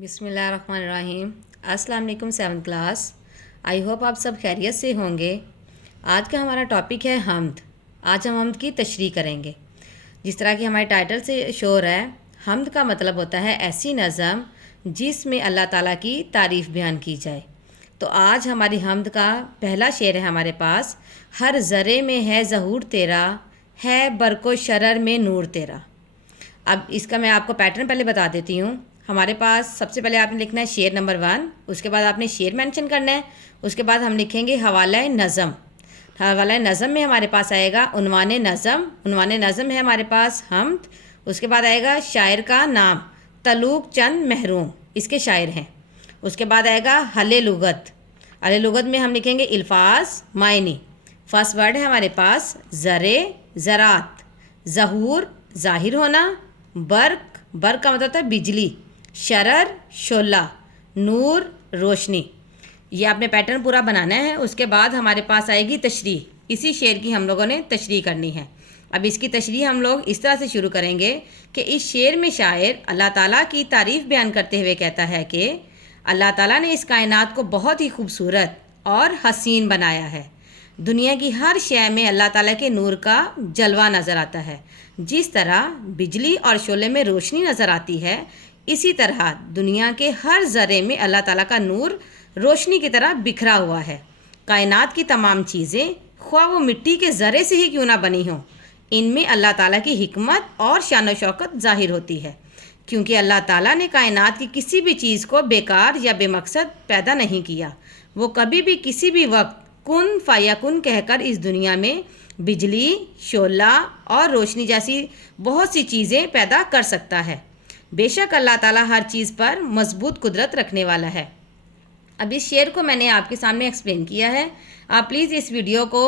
بسم اللہ الرحمن الرحیم۔ السلام علیکم 7th کلاس۔ آئی ہوپ آپ سب خیریت سے ہوں گے۔ آج کا ہمارا ٹاپک ہے حمد۔ آج ہم حمد کی تشریح کریں گے۔ جس طرح کہ ہمارے ٹائٹل سے شو ہو رہا ہے، حمد کا مطلب ہوتا ہے ایسی نظم جس میں اللہ تعالیٰ کی تعریف بیان کی جائے۔ تو آج ہماری حمد کا پہلا شعر ہے ہمارے پاس۔ ہر ذرے میں ہے ظہور تیرا، ہے برق و شرر میں نور تیرا۔ اب اس کا میں آپ کو پیٹرن پہلے بتا دیتی ہوں۔ ہمارے پاس سب سے پہلے آپ نے لکھنا ہے شعر نمبر 1، اس کے بعد آپ نے شعر مینشن کرنا ہے، اس کے بعد ہم لکھیں گے حوالہ نظم۔ حوالہ نظم میں ہمارے پاس آئے گا عنوان نظم۔ عنوان نظم ہے ہمارے پاس حمد۔ اس کے بعد آئے گا شاعر کا نام طلوق چند محروم، اس کے شاعر ہیں۔ اس کے بعد آئے گا حل لغت۔ حل لغت میں ہم لکھیں گے الفاظ معنی۔ فرسٹ ورڈ ہے ہمارے پاس ذرے ذرات، ظہور ظاہر ہونا، برق برق کا مطلب ہوتا ہے بجلی، شرر شعلہ، نور روشنی۔ یہ آپ نے پیٹرن پورا بنانا ہے۔ اس کے بعد ہمارے پاس آئے گی تشریح۔ اسی شعر کی ہم لوگوں نے تشریح کرنی ہے۔ اب اس کی تشریح ہم لوگ اس طرح سے شروع کریں گے کہ اس شعر میں شاعر اللہ تعالیٰ کی تعریف بیان کرتے ہوئے کہتا ہے کہ اللہ تعالیٰ نے اس کائنات کو بہت ہی خوبصورت اور حسین بنایا ہے۔ دنیا کی ہر شے میں اللہ تعالیٰ کے نور کا جلوہ نظر آتا ہے۔ جس طرح بجلی اور شعلے میں روشنی نظر آتی ہے، اسی طرح دنیا کے ہر ذرے میں اللہ تعالیٰ کا نور روشنی کی طرح بکھرا ہوا ہے۔ کائنات کی تمام چیزیں خواہ وہ مٹی کے ذرے سے ہی کیوں نہ بنی ہوں، ان میں اللہ تعالیٰ کی حکمت اور شان و شوکت ظاہر ہوتی ہے، کیونکہ اللہ تعالیٰ نے کائنات کی کسی بھی چیز کو بیکار یا بے مقصد پیدا نہیں کیا۔ وہ کبھی بھی کسی بھی وقت کن فیکن کہہ کر اس دنیا میں بجلی، شعلہ اور روشنی جیسی بہت سی چیزیں پیدا کر سکتا ہے۔ بے شک اللہ تعالیٰ ہر چیز پر مضبوط قدرت رکھنے والا ہے۔ اب اس شعر کو میں نے آپ کے سامنے ایکسپلین کیا ہے۔ آپ پلیز اس ویڈیو کو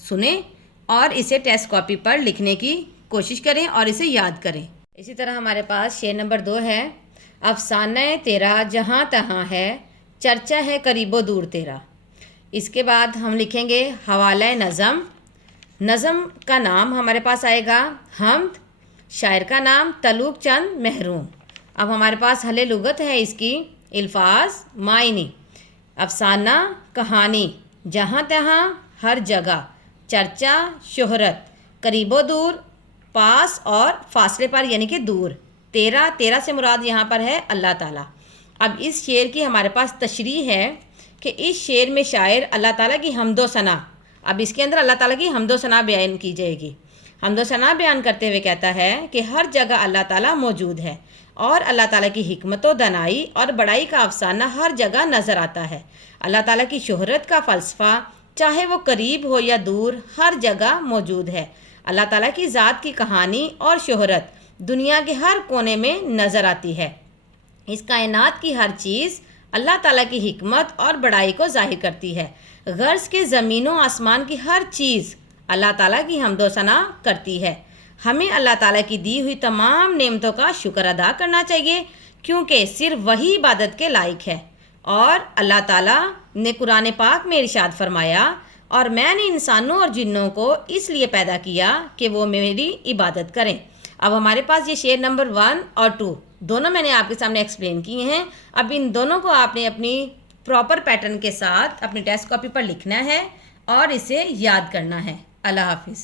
سنیں اور اسے ٹیسٹ کاپی پر لکھنے کی کوشش کریں اور اسے یاد کریں۔ اسی طرح ہمارے پاس شعر نمبر 2 ہے۔ افسانہ تیرا جہاں تہاں ہے، چرچا ہے قریب و دور تیرا۔ اس کے بعد ہم لکھیں گے حوالہ نظم۔ نظم کا نام ہمارے پاس آئے گا حمد، شاعر کا نام طلوق چند محروم۔ اب ہمارے پاس حل لغت ہے اس کی الفاظ معنی۔ افسانہ کہانی، جہاں تہاں ہر جگہ، چرچا شہرت، قریب و دور پاس اور فاصلے پر یعنی کہ دور، تیرا تیرا سے مراد یہاں پر ہے اللہ تعالیٰ۔ اب اس شعر کی ہمارے پاس تشریح ہے کہ اس شعر میں شاعر اللہ تعالیٰ کی حمد و ثنا، اب اس کے اندر اللہ تعالیٰ کی حمد و ثنا بیان کی جائے گی۔ حمد و ثنا بیان کرتے ہوئے کہتا ہے کہ ہر جگہ اللہ تعالیٰ موجود ہے اور اللہ تعالیٰ کی حکمت و دانائی اور بڑائی کا افسانہ ہر جگہ نظر آتا ہے۔ اللہ تعالیٰ کی شہرت کا فلسفہ چاہے وہ قریب ہو یا دور ہر جگہ موجود ہے۔ اللہ تعالیٰ کی ذات کی کہانی اور شہرت دنیا کے ہر کونے میں نظر آتی ہے۔ اس کائنات کی ہر چیز اللہ تعالیٰ کی حکمت اور بڑائی کو ظاہر کرتی ہے۔ غرض کے زمین و آسمان کی ہر چیز اللہ تعالیٰ کی حمد و ثنا کرتی ہے۔ ہمیں اللہ تعالیٰ کی دی ہوئی تمام نعمتوں کا شکر ادا کرنا چاہیے، کیونکہ صرف وہی عبادت کے لائق ہے۔ اور اللہ تعالیٰ نے قرآن پاک میں ارشاد فرمایا، اور میں نے انسانوں اور جنوں کو اس لیے پیدا کیا کہ وہ میری عبادت کریں۔ اب ہمارے پاس یہ شعر نمبر 1 اور 2 دونوں میں نے آپ کے سامنے ایکسپلین کیے ہیں۔ اب ان دونوں کو آپ نے اپنی پراپر پیٹرن کے ساتھ اپنی ٹیسٹ کاپی پر لکھنا ہے اور اسے یاد کرنا ہے۔ اللہ حافظ۔